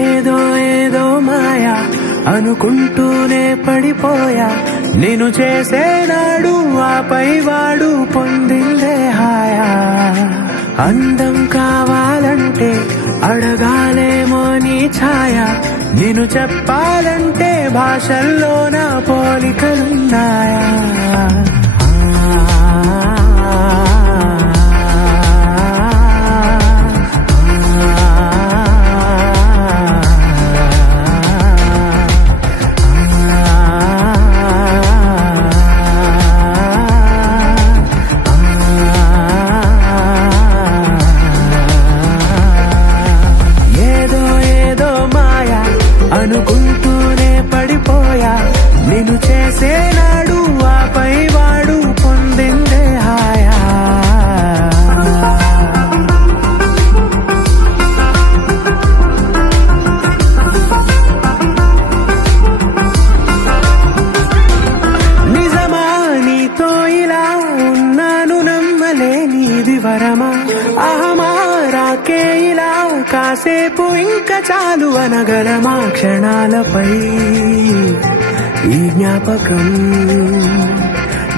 ఏదో ఏదో మాయా అనుకుంటూనే పడిపోయా నేను చేసేనాడు ఆపై వాడు పొందిందే హాయా అందం కావాలంటే అడగాలేమో నీ ఛాయ నేను చెప్పాలంటే భాషల్లో నా పోలికలున్నాయా అనుకుంటూనే పడిపోయా నేను చేసేనాడు ఆపై వాడు పొందిందే హాయా నిజమా నీతో ఇలా ఉన్నాను నమ్మలేనిది వరమా అహమారాకే ఇలా కాసేపు ఇంకా చాలు అనగలమా క్షణాలపై ఈ జ్ఞాపకం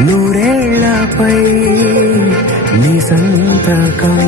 నూరేళ్లపై నీ సంతకం